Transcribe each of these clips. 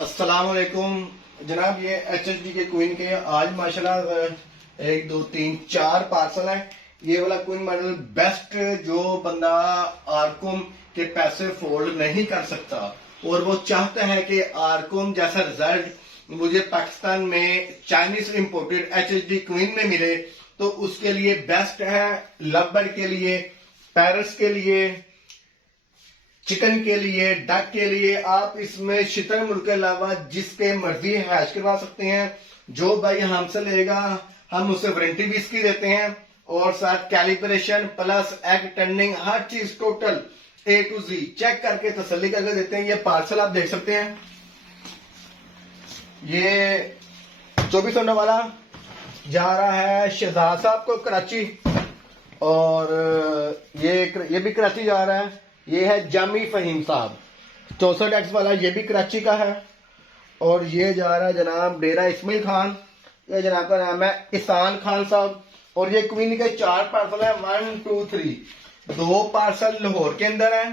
अस्सलाम वालेकुम जनाब। ये HHD के क्वीन के आज माशाल्लाह 1 2 3 4 पार्सल है। ये वाला क्वीन मॉडल बेस्ट, जो बंदा आरकुम के पैसे फोल्ड नहीं कर सकता और वो चाहता है कि आरकुम जैसा रिजल्ट मुझे पाकिस्तान में चाइनीज इंपोर्टेड HHD क्वीन में मिले, तो उसके लिए बेस्ट है। लव बर्ड के लिए, पैरट्स के लिए, चिकन के लिए, डक के लिए आप इसमें शीतल मुल्क के अलावा जिसके मर्जी हैश करवा सकते हैं। जो भाई हमसे लेगा हम उसे वारंटी भी इसकी देते हैं और साथ कैलिब्रेशन प्लस एग टर्निंग हर चीज total A to Z check करके तसल्ली करके देते हैं। ये पार्सल आप देख सकते हैं, ये 24 अंडों वाला जा रहा है शहजाद साहब को कराची, और ये भी कराची जा रहा है। ये है जामी फहीम साहब 64X वाला, ये भी कराची का है। और ये जा रहा है जनाब डेरा इस्माइल खान, ये जनाब का नाम है इसान खान साहब। और ये क्वीन के 4 पार्सल है, 1 2 3। 2 पार्सल लाहौर के अंदर है,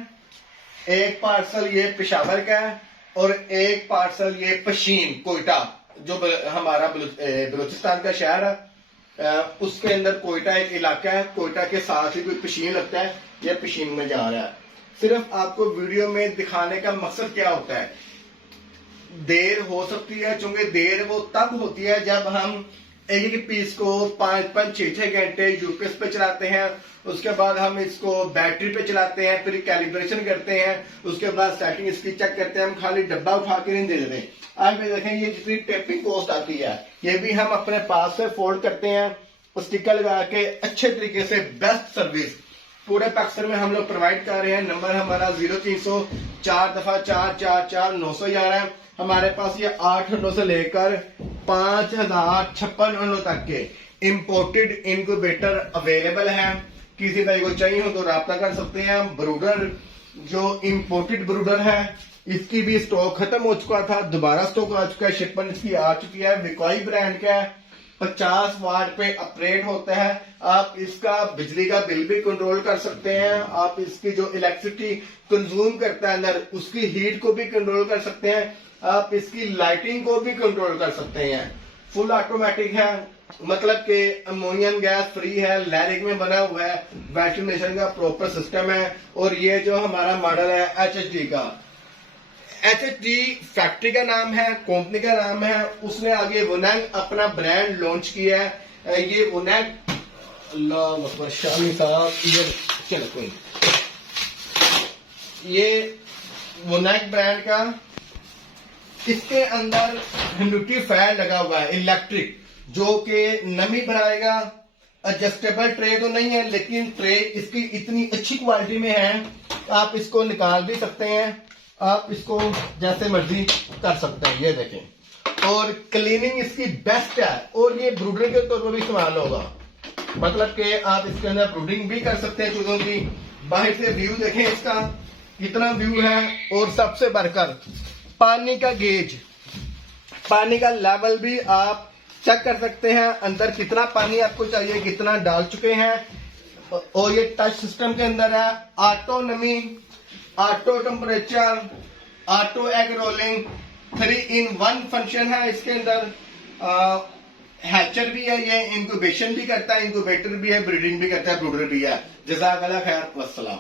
1 पार्सल ये पेशावर का है और 1 पार्सल ये पशीन कोयटा, जो हमारा बलूचिस्तान का शहर है, उसके अंदर कोयटा एक इलाका है, कोयटा के साथ ही कोई पशीन लगता है, ये पशीन में जा रहा है। सिर्फ आपको वीडियो में दिखाने का मकसद क्या होता है, देर हो सकती है, चूंकि देर वो तब होती है जब हम एक पीस को 5 6 घंटे यूपीएस पे चलाते हैं, उसके बाद हम इसको बैटरी पे चलाते हैं, फिर कैलिब्रेशन करते हैं, उसके बाद सेटिंग इसकी चेक करते हैं। हम खाली डब्बा उठा के नहीं दे देते। आज भी देखें ये जितनी टेपिंग कॉस्ट आती है, ये भी हम अपने पास से फोल्ड करते हैं, स्टिकर लगा के अच्छे तरीके से बेस्ट सर्विस पूरे पाकिस्तान में हम लोग प्रोवाइड कर रहे हैं। नंबर हमारा 0300 4 दफा 4 4 4 911 है। हमारे पास ये 8 अंडों से लेकर 5056 अंडों तक के इंपोर्टेड इनक्यूबेटर अवेलेबल है। किसी भाई को चाहिए हो तो राब्ता कर सकते हैं। ब्रूडर जो इंपोर्टेड ब्रूडर है, इसकी भी स्टॉक खत्म हो चुका था, दोबारा स्टॉक आ चुका है, शिपमेंट इसकी आ चुकी है। विकॉई ब्रांड का है, 50 वाट पे ऑपरेट होता है। आप इसका बिजली का बिल भी कंट्रोल कर सकते हैं, आप इसकी जो इलेक्ट्रिसिटी कंज्यूम करता है अंदर उसकी हीट को भी कंट्रोल कर सकते हैं, आप इसकी लाइटिंग को भी कंट्रोल कर सकते हैं। फुल ऑटोमेटिक है, मतलब कि अमोनियम गैस फ्री है, लैरिक में बना हुआ है, वेंटिलेशन का प्रॉपर सिस्टम है। और ये जो हमारा मॉडल है HHD का, HHD फैक्ट्री का नाम है, कंपनी का नाम है, उसने आगे वुनैंग अपना ब्रांड लॉन्च किया है। ये वुनैंग शामी साहब, ये वुनैंग ब्रांड का, इसके अंदर ह्यूमिडिटी फैन लगा हुआ है इलेक्ट्रिक, जो कि नमी बनाएगा। एडजस्टेबल ट्रे तो नहीं है, लेकिन ट्रे इसकी इतनी अच्छी क्वालिटी में है, आप इसको निकाल भी सकते हैं, आप इसको जैसे मर्जी कर सकते हैं। ये देखें, और क्लीनिंग इसकी बेस्ट है। और ये ब्रूडर के तौर पर भी इस्तेमाल होगा, मतलब कि आप इसके अंदर ब्रूडिंग भी कर सकते हैं चूजों की। बाहर से व्यू देखें इसका कितना व्यू है। और सबसे बढ़कर पानी का गेज, पानी का लेवल भी आप चेक कर सकते हैं, अंदर कितना पानी आपको चाहिए, कितना डाल चुके हैं। और ये टच सिस्टम के अंदर है, ऑटो नमी, auto temperature, auto egg rolling, 3 in 1 function है इसके अंदर। हैचर भी है, ये इंक्यूबेशन भी करता है, इंक्यूबेटर भी है, ब्रीडिंग भी करता है, ब्रूडर भी है। जज़ाकल्लाह खैर, वस्सलाम।